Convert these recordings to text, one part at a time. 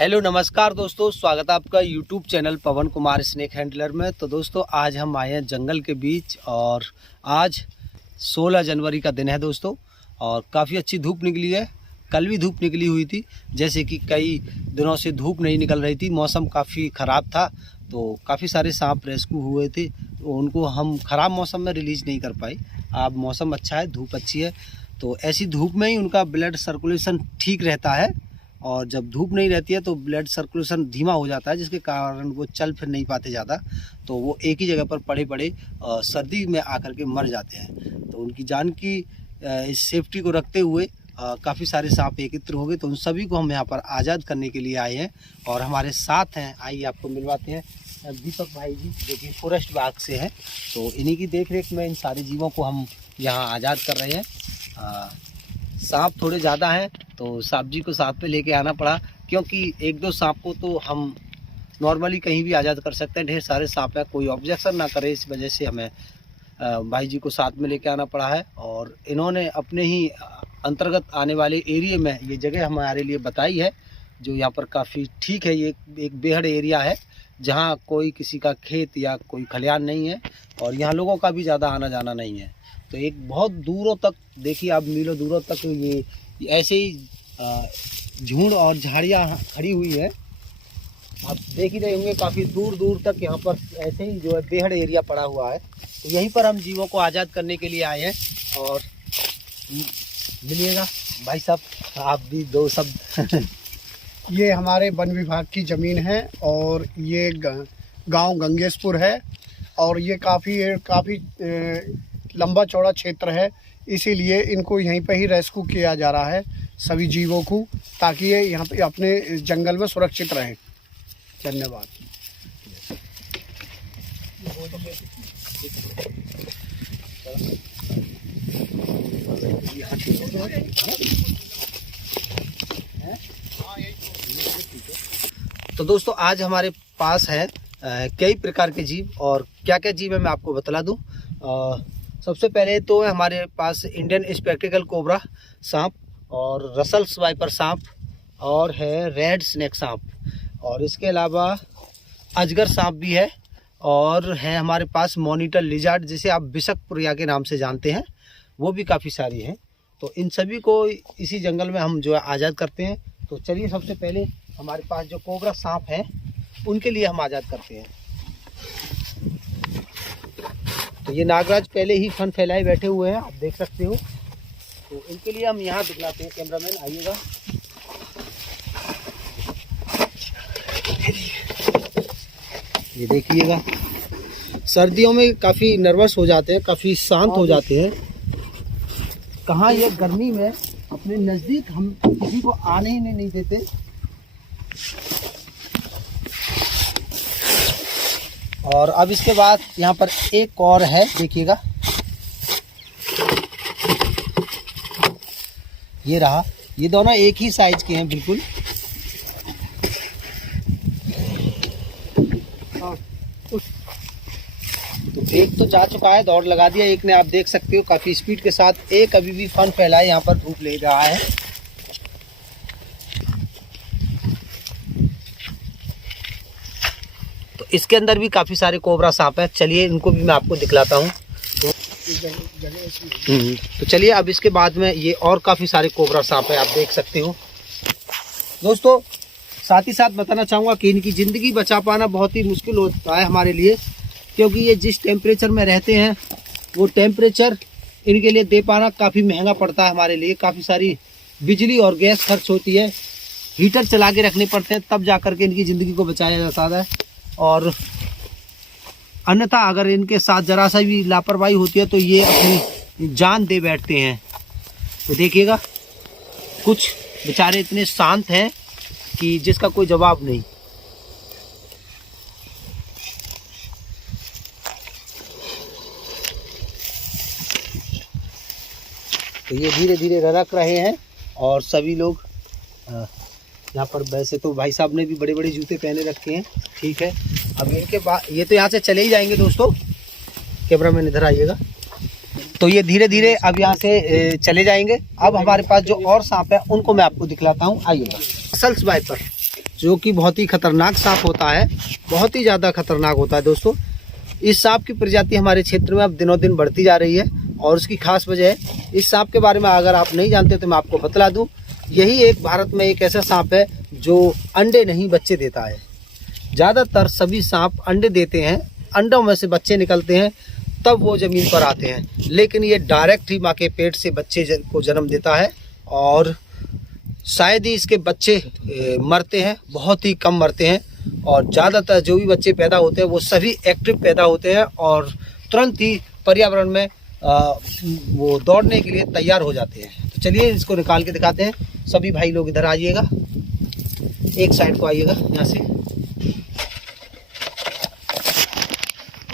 Hello नमस्कार दोस्तों, स्वागत है आपका यूट्यूब चैनल पवन कुमार स्नेक हैंडलर में। तो दोस्तों आज हम आए हैं जंगल के बीच और आज 16 जनवरी का दिन है दोस्तों, और काफ़ी अच्छी धूप निकली है। कल भी धूप निकली हुई थी, जैसे कि कई दिनों से धूप नहीं निकल रही थी, मौसम काफ़ी ख़राब था, तो काफ़ी सारे सांप रेस्क्यू हुए थे। तो उनको हम ख़राब मौसम में रिलीज़ नहीं कर पाए। अब मौसम अच्छा है, धूप अच्छी है, तो ऐसी धूप में ही उनका ब्लड सर्कुलेशन ठीक रहता है। और जब धूप नहीं रहती है तो ब्लड सर्कुलेशन धीमा हो जाता है, जिसके कारण वो चल फिर नहीं पाते ज़्यादा, तो वो एक ही जगह पर पड़े पड़े सर्दी में आकर के मर जाते हैं। तो उनकी जान की इस सेफ्टी को रखते हुए काफ़ी सारे सांप एकत्र हो गए, तो उन सभी को हम यहाँ पर आज़ाद करने के लिए आए हैं। और हमारे साथ हैं, आइए आपको मिलवाते हैं, दीपक भाई जी, जो कि फॉरेस्ट विभाग से हैं। तो इन्हीं की देख रेख में इन सारे जीवों को हम यहाँ आज़ाद कर रहे हैं। सांप थोड़े ज़्यादा हैं, तो सांप जी को साथ में लेके आना पड़ा, क्योंकि एक दो सांप को तो हम नॉर्मली कहीं भी आज़ाद कर सकते हैं। ढेर सारे सांप हैं, कोई ऑब्जेक्शन ना करे, इस वजह से हमें भाई जी को साथ में लेके आना पड़ा है। और इन्होंने अपने ही अंतर्गत आने वाले एरिया में ये जगह हमारे लिए बताई है, जो यहाँ पर काफ़ी ठीक है। ये एक बेहद एरिया है, जहाँ कोई किसी का खेत या कोई खलिहान नहीं है, और यहाँ लोगों का भी ज़्यादा आना जाना नहीं है। तो एक बहुत दूरों तक, देखिए आप मीलों दूरों तक ये ऐसे ही झुंड और झाड़ियाँ खड़ी हुई है। आप देख ही रहे होंगे, काफ़ी दूर दूर तक यहाँ पर ऐसे ही जो है बेहद एरिया पड़ा हुआ है। तो यहीं पर हम जीवों को आज़ाद करने के लिए आए हैं। और मिलिएगा भाई साहब, आप भी दो शब्द। ये हमारे वन विभाग की ज़मीन है और ये गांव गंगेशपुर है, और ये काफ़ी लंबा चौड़ा क्षेत्र है, इसीलिए इनको यहीं पे ही रेस्क्यू किया जा रहा है सभी जीवों को, ताकि ये यहाँ पे अपने जंगल में सुरक्षित रहें। धन्यवाद। तो दोस्तों आज हमारे पास है कई प्रकार के जीव, और क्या क्या जीव है मैं आपको बतला दूं। सबसे पहले तो हमारे पास इंडियन स्पेक्टिकल कोबरा सांप, और रसल्स वाइपर सांप, और है रेड स्नेक सांप, और इसके अलावा अजगर सांप भी है, और है हमारे पास मॉनिटर लिजार्ड, जिसे आप बिशकपुरिया के नाम से जानते हैं, वो भी काफ़ी सारी हैं। तो इन सभी को इसी जंगल में हम जो है आज़ाद करते हैं। तो चलिए सबसे पहले हमारे पास जो कोबरा सांप हैं उनके लिए हम आज़ाद करते हैं। तो ये नागराज पहले ही फन फैलाए बैठे हुए हैं, आप देख सकते हो। तो इनके लिए हम यहाँ दिखलाते हैं, कैमरामैन आइएगा। ये देखिएगा, सर्दियों में काफ़ी नर्वस हो जाते हैं, काफ़ी शांत हो जाते हैं। कहाँ ये गर्मी में अपने नज़दीक हम किसी को आने ही नहीं देते। और अब इसके बाद यहाँ पर एक और है, देखिएगा, ये रहा। ये दोनों एक ही साइज के हैं बिल्कुल। तो एक तो जा चुका है, दौड़ लगा दिया एक ने, आप देख सकते हो काफ़ी स्पीड के साथ। एक अभी भी फन फैलाए यहाँ पर धूप ले रहा है। तो इसके अंदर भी काफ़ी सारे कोबरा सांप हैं, चलिए इनको भी मैं आपको दिखलाता हूँ। तो चलिए अब इसके बाद में ये और काफ़ी सारे कोबरा सांप हैं, आप देख सकते हो। दोस्तों साथ ही साथ बताना चाहूँगा कि इनकी ज़िंदगी बचा पाना बहुत ही मुश्किल होता है हमारे लिए, क्योंकि ये जिस टेम्परेचर में रहते हैं वो टेम्परेचर इनके लिए दे पाना काफ़ी महंगा पड़ता है हमारे लिए। काफ़ी सारी बिजली और गैस खर्च होती है, हीटर चला के रखने पड़ते हैं, तब जा कर के इनकी ज़िंदगी को बचाया जाता है। और अन्यथा अगर इनके साथ ज़रा सा भी लापरवाही होती है तो ये अपनी जान दे बैठते हैं। तो देखिएगा, कुछ बेचारे इतने शांत हैं कि जिसका कोई जवाब नहीं। तो ये धीरे धीरे रड़क रहे हैं, और सभी लोग यहाँ पर, वैसे तो भाई साहब ने भी बड़े बड़े जूते पहने रखे हैं, ठीक है। अब इनके बाद ये तो यहाँ से चले ही जाएंगे दोस्तों, कैमरामैन इधर आइएगा। तो ये धीरे धीरे अब यहाँ से चले जाएंगे। अब हमारे पास जो और सांप है उनको मैं आपको दिखलाता हूँ, आइएगा। रसल्स वाइपर जो कि बहुत ही खतरनाक सांप होता है, बहुत ही ज़्यादा खतरनाक होता है दोस्तों। इस सांप की प्रजाति हमारे क्षेत्र में अब दिनों दिन बढ़ती जा रही है और उसकी खास वजह है, इस सांप के बारे में अगर आप नहीं जानते तो मैं आपको बतला दूं, यही एक भारत में एक ऐसा सांप है जो अंडे नहीं बच्चे देता है। ज़्यादातर सभी सांप अंडे देते हैं, अंडों में से बच्चे निकलते हैं तब वो ज़मीन पर आते हैं, लेकिन ये डायरेक्ट ही माँ के पेट से बच्चे को जन्म देता है और शायद ही इसके बच्चे मरते हैं, बहुत ही कम मरते हैं और ज़्यादातर जो भी बच्चे पैदा होते हैं वो सभी एक्टिव पैदा होते हैं और तुरंत ही पर्यावरण में वो दौड़ने के लिए तैयार हो जाते हैं। तो चलिए इसको निकाल के दिखाते हैं। सभी भाई लोग इधर आइएगा, एक साइड को आइएगा यहाँ से।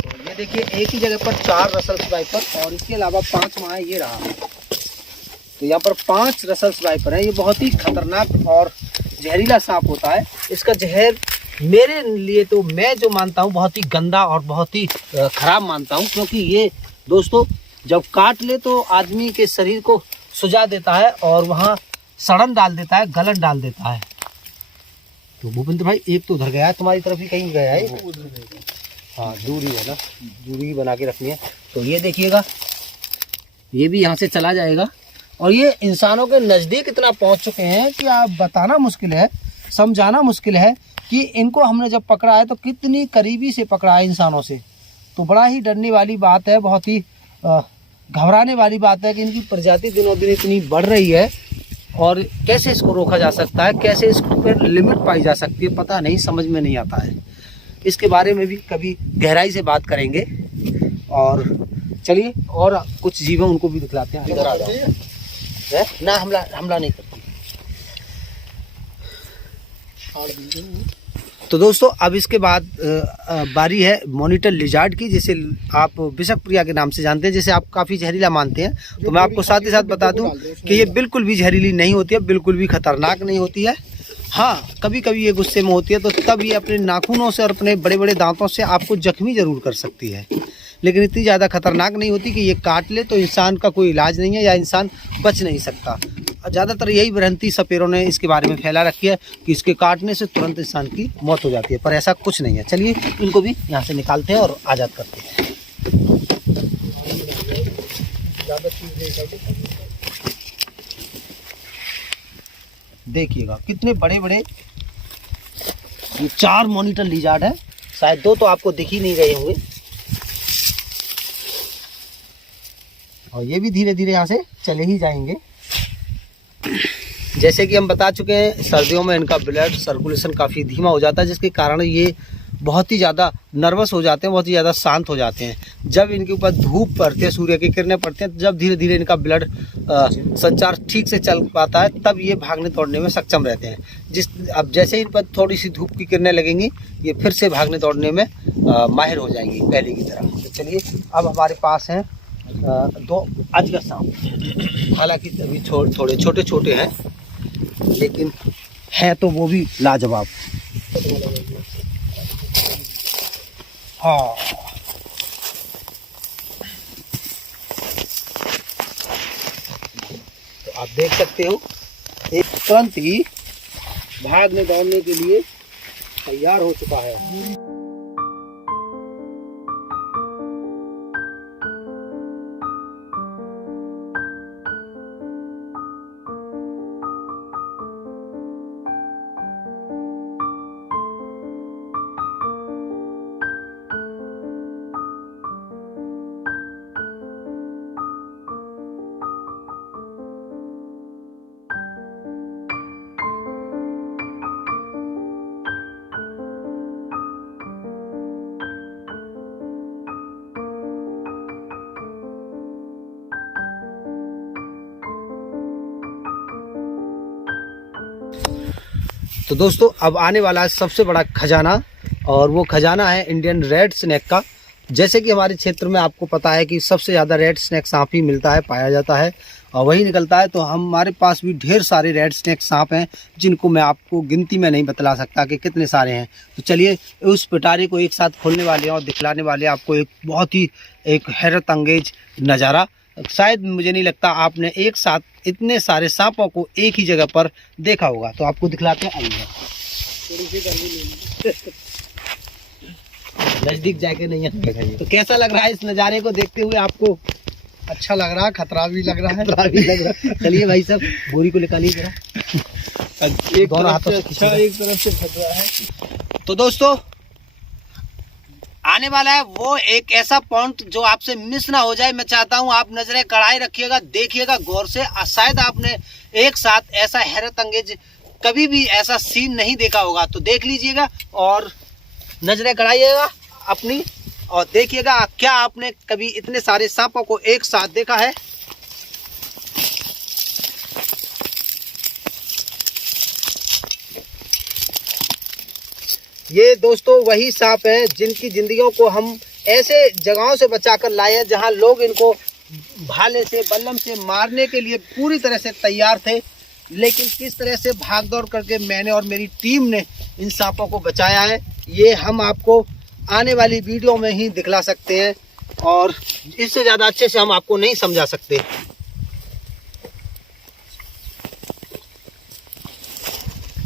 तो ये देखिए एक ही जगह पर 4 रसल स्वाइपर और इसके अलावा 5 माँ ये रहा। तो यहाँ पर 5 रसल स्वाइपर है। ये बहुत ही खतरनाक और जहरीला सांप होता है। इसका जहर मेरे लिए तो मैं जो मानता हूँ बहुत ही गंदा और बहुत ही खराब मानता हूँ, क्योंकि ये दोस्तों जब काट ले तो आदमी के शरीर को सुझा देता है और वहाँ सड़न डाल देता है, गलन डाल देता है। तो भूपेंद्र भाई एक तो उधर गया है, तुम्हारी तरफ ही कहीं गया है। हाँ दूरी है ना, दूरी बना के रखनी है। तो ये देखिएगा, ये भी यहाँ से चला जाएगा और ये इंसानों के नज़दीक इतना पहुँच चुके हैं कि आप बताना मुश्किल है, समझाना मुश्किल है कि इनको हमने जब पकड़ा है तो कितनी करीबी से पकड़ा है इंसानों से। तो बड़ा ही डरने वाली बात है, बहुत ही घबराने वाली बात है कि इनकी प्रजाति दिनों दिन इतनी बढ़ रही है और कैसे इसको रोका जा सकता है, कैसे इस पर लिमिट पाई जा सकती है, पता नहीं, समझ में नहीं आता है। इसके बारे में भी कभी गहराई से बात करेंगे। और चलिए और कुछ जीव हैं उनको भी दिखलाते हैं। इधर आ जाओ ना, हमला नहीं करती। तो दोस्तों अब इसके बाद बारी है मॉनिटर लिजार्ड की, जिसे आप विषक प्रिया के नाम से जानते हैं, जिसे आप काफ़ी जहरीला मानते हैं। तो मैं आपको साथ ही साथ बता दूं कि ये बिल्कुल भी जहरीली नहीं होती है, बिल्कुल भी खतरनाक नहीं होती है। हाँ कभी कभी ये गुस्से में होती है तो तब ये अपने नाखूनों से और अपने बड़े बड़े दांतों से आपको जख्मी ज़रूर कर सकती है, लेकिन इतनी ज़्यादा खतरनाक नहीं होती कि ये काट ले तो इंसान का कोई इलाज नहीं है या इंसान बच नहीं सकता। ज़्यादातर यही भ्रांति सपेरों ने इसके बारे में फैला रखी है कि इसके काटने से तुरंत इंसान की मौत हो जाती है, पर ऐसा कुछ नहीं है। चलिए इनको भी यहाँ से निकालते हैं और आज़ाद करते हैं। देखिएगा कितने बड़े बड़े ये 4 मॉनिटर लिजार्ड है, शायद 2 तो आपको दिख ही नहीं रहे होंगे। और ये भी धीरे धीरे यहाँ से चले ही जाएंगे। जैसे कि हम बता चुके हैं, सर्दियों में इनका ब्लड सर्कुलेशन काफ़ी धीमा हो जाता है, जिसके कारण ये बहुत ही ज़्यादा नर्वस हो जाते हैं, बहुत ही ज़्यादा शांत हो जाते हैं। जब इनके ऊपर धूप पड़ती है, सूर्य की किरणें पड़ती हैं, जब धीरे धीरे इनका ब्लड संचार ठीक से चल पाता है, तब ये भागने दौड़ने में सक्षम रहते हैं। अब जैसे इन पर थोड़ी सी धूप की किरणें लगेंगी, ये फिर से भागने दौड़ने में माहिर हो जाएंगी पहले की तरह। तो चलिए अब हमारे पास हैं 2 अजगर सांप। हालांकि अभी थोड़े छोटे छोटे हैं, लेकिन है तो वो भी लाजवाब। हाँ तो आप देख सकते हो एक तुरंत ही भागने दौड़ने के लिए तैयार हो चुका है। तो दोस्तों अब आने वाला है सबसे बड़ा खजाना, और वो खजाना है इंडियन रेड स्नेक का। जैसे कि हमारे क्षेत्र में आपको पता है कि सबसे ज़्यादा रेड स्नेक सांप ही मिलता है, पाया जाता है और वही निकलता है। तो हमारे पास भी ढेर सारे रेड स्नेक सांप हैं, जिनको मैं आपको गिनती में नहीं बतला सकता कि कितने सारे हैं। तो चलिए उस पिटारे को एक साथ खोलने वाले हैं और दिखलाने वाले हैं आपको एक बहुत ही एक हैरत अंगेज नज़ारा। शायद मुझे नहीं लगता आपने एक साथ इतने सारे सांपों को एक ही जगह पर देखा होगा। तो आपको दिखलाते हैं, आइए। थोड़ी सी गर्मी ले ली। नजदीक जाके नहीं है। तो कैसा लग रहा है इस नज़ारे को देखते हुए आपको? अच्छा लग रहा है, खतरा भी लग रहा है। खतरा भी लग रहा है। चलिए भाई साहब, बोरी को निकालिए जरा। एक दोनों तरफ हाथों से से अच्छा, खींचिए। एक तरफ से खतरा है। तो दोस्तों, आने वाला है वो एक ऐसा पॉइंट जो आपसे मिस ना हो जाए। मैं चाहता हूं आप नजरें कड़ाई रखिएगा, देखिएगा गौर से। शायद आपने एक साथ ऐसा हैरत अंगेज कभी भी ऐसा सीन नहीं देखा होगा, तो देख लीजिएगा और नजरें कड़ाइएगा अपनी और देखिएगा क्या आपने कभी इतने सारे सांपों को एक साथ देखा है। ये दोस्तों वही सांप हैं जिनकी जिंदगियों को हम ऐसे जगहों से बचाकर लाए हैं जहां लोग इनको भाले से बल्लम से मारने के लिए पूरी तरह से तैयार थे, लेकिन किस तरह से भाग दौड़ करके मैंने और मेरी टीम ने इन सांपों को बचाया है, ये हम आपको आने वाली वीडियो में ही दिखला सकते हैं और इससे ज़्यादा अच्छे से हम आपको नहीं समझा सकते।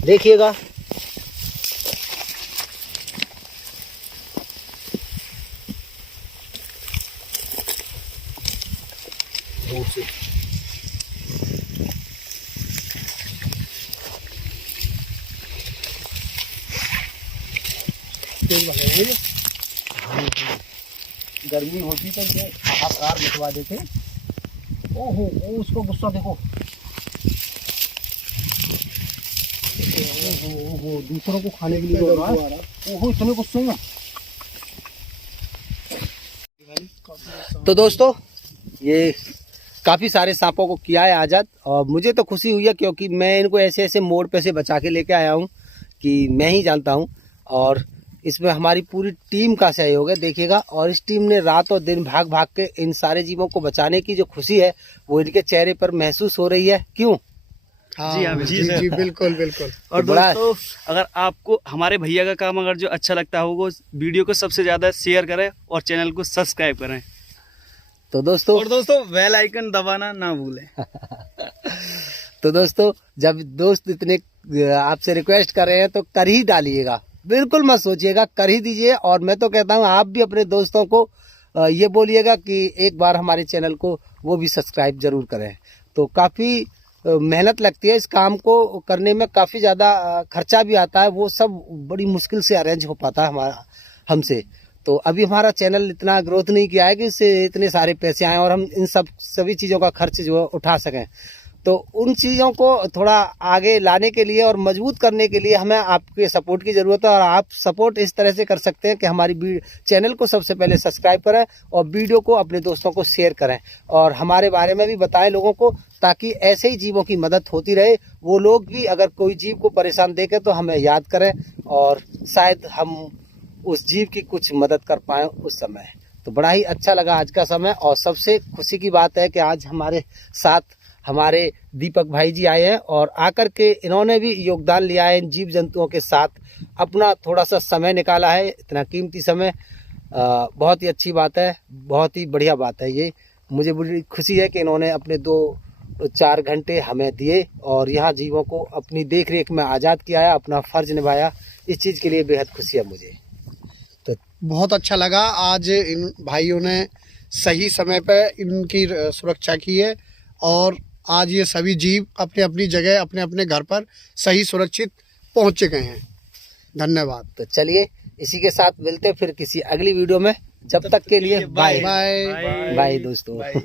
देखिएगा दूर से। गर्मी होती तो ये हाहाकार मचवा देते। ओहो, उसको गुस्सा देखो। ओहो, दूसरों को खाने के लिए बोल रहा है। ओहो, इतने गुस्से में। तो दोस्तों, ये काफ़ी सारे सांपों को किया है आज़ाद और मुझे तो खुशी हुई है क्योंकि मैं इनको ऐसे ऐसे मोड़ पे से बचा के लेके आया हूँ कि मैं ही जानता हूँ और इसमें हमारी पूरी टीम का सहयोग है। देखिएगा, और इस टीम ने रात और दिन भाग भाग के इन सारे जीवों को बचाने की जो खुशी है वो इनके चेहरे पर महसूस हो रही है। क्यों? हाँ, जी हाँ, जी जी बिल्कुल बिल्कुल। और तो बड़ा- दोस्तों, अगर आपको हमारे भैया का काम अगर जो अच्छा लगता हो, वो वीडियो को सबसे ज़्यादा शेयर करें और चैनल को सब्सक्राइब करें। तो दोस्तों, और दोस्तों, बेल आइकन दबाना ना भूलें। तो दोस्तों, जब दोस्त इतने आपसे रिक्वेस्ट कर रहे हैं तो कर ही डालिएगा, बिल्कुल मत सोचिएगा, कर ही दीजिए। और मैं तो कहता हूँ आप भी अपने दोस्तों को ये बोलिएगा कि एक बार हमारे चैनल को वो भी सब्सक्राइब जरूर करें। तो काफ़ी मेहनत लगती है इस काम को करने में, काफ़ी ज़्यादा खर्चा भी आता है, वो सब बड़ी मुश्किल से अरेंज हो पाता है हमारा हमसे। तो अभी हमारा चैनल इतना ग्रोथ नहीं किया है कि इससे इतने सारे पैसे आएँ और हम इन सभी चीज़ों का खर्च जो है उठा सकें। तो उन चीज़ों को थोड़ा आगे लाने के लिए और मजबूत करने के लिए हमें आपके सपोर्ट की ज़रूरत है। और आप सपोर्ट इस तरह से कर सकते हैं कि हमारी चैनल को सबसे पहले सब्सक्राइब करें और वीडियो को अपने दोस्तों को शेयर करें और हमारे बारे में भी बताएं लोगों को, ताकि ऐसे ही जीवों की मदद होती रहे। वो लोग भी अगर कोई जीव को परेशान देखें तो हमें याद करें और शायद हम उस जीव की कुछ मदद कर पाएँ उस समय। तो बड़ा ही अच्छा लगा आज का समय और सबसे खुशी की बात है कि आज हमारे साथ हमारे दीपक भाई जी आए हैं और आकर के इन्होंने भी योगदान लिया है इन जीव जंतुओं के साथ, अपना थोड़ा सा समय निकाला है, इतना कीमती समय। बहुत ही अच्छी बात है, बहुत ही बढ़िया बात है। ये मुझे बड़ी खुशी है कि इन्होंने अपने 2-4 घंटे हमें दिए और यहाँ जीवों को अपनी देख रेख में आज़ाद किया है, अपना फ़र्ज निभाया। इस चीज़ के लिए बेहद खुशी है मुझे। तो बहुत अच्छा लगा, आज इन भाइयों ने सही समय पर इनकी सुरक्षा की है और आज ये सभी जीव अपने अपनी जगह अपने अपने घर पर सही सुरक्षित पहुंच गए हैं। धन्यवाद। तो चलिए इसी के साथ मिलते हैं फिर किसी अगली वीडियो में। जब तक के लिए बाय बाय। बाय दोस्तों। बाय।